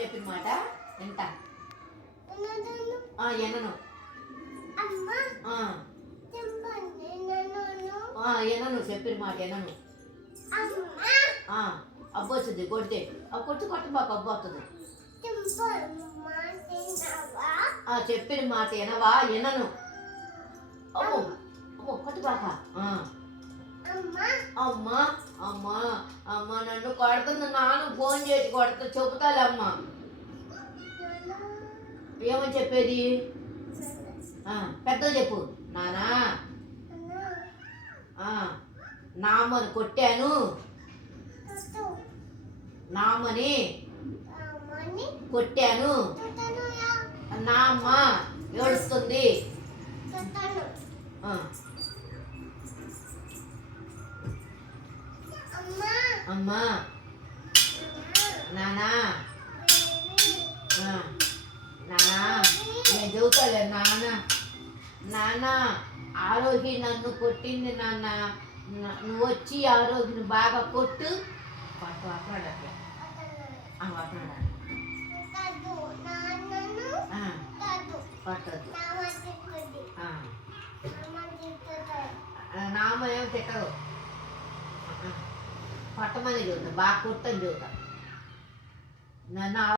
చెప్పిన మాట ఎంత ఎనను ఎనను చెప్పిన మాట ఎనను అబ్బు వచ్చింది కొడితే కొట్టు కొట్టబాకు అబ్బు వస్తుంది చెప్పిన మాట ఎనవా ఎనను అమ్మో అమ్మో కొట్టుబాక అమ్మా అమ్మా అమ్మ నన్ను కొడుతుంది నాన్న ఫోన్ చేసి కొడుతా చెబుతాలే అమ్మ ఏమని చెప్పేది పెద్ద చెప్పు నానా నామని కొట్టాను నామని కొట్టాను నా అమ్మ ఏడుస్తుంది అమ్మా నానా నానా నేను చెబుతాలే నాన్న నాన్న ఆరోగ్య నన్ను కొట్టింది నాన్న నువ్వు వచ్చి ఆరోగ్యని బాగా కొట్టు పట్టు అట్లాడట్లే అట్లాడాలి పట్టదు నామ ఏం తిట్టదు పట్టమని చూద్దాం బాగా కొట్టని చూద్దాం నన్ను